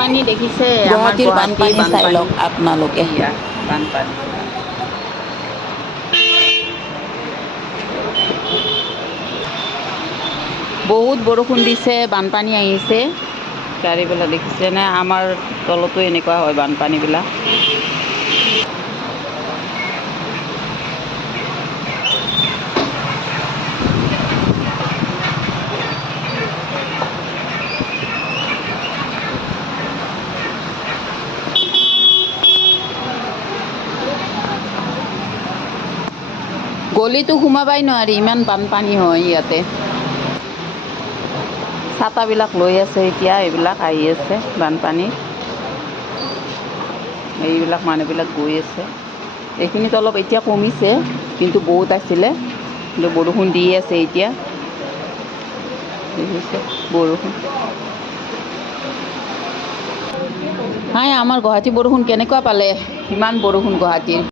বানপানী দেখিছে আমাৰ গুৱাহাটীৰ গুৱাহাটীৰ বানপানী চাই লওক আপোনালোকে। এয়া বানপানী বহুত বৰষুণ দিছে বানপানী আহিছে গাড়ীবিলাক দেখিছে নে আমাৰ তলতো এনেকুৱা হয় বানপানীবিলাক গলিটো সোমাবাই নোৱাৰি ইমান বানপানী হয় ইয়াতে ছাতাবিলাক লৈ আছে এতিয়া এইবিলাক আহি আছে বানপানী এইবিলাক মানুহবিলাক গৈ আছে এইখিনিত অলপ এতিয়া কমিছে কিন্তু বহুত আছিলে কিন্তু বৰষুণ দি আছে এতিয়া দেখিছে বৰষুণ হাই আমাৰ গুৱাহাটী বৰষুণ কেনেকুৱা পালে ইমান বৰষুণ গুৱাহাটীৰ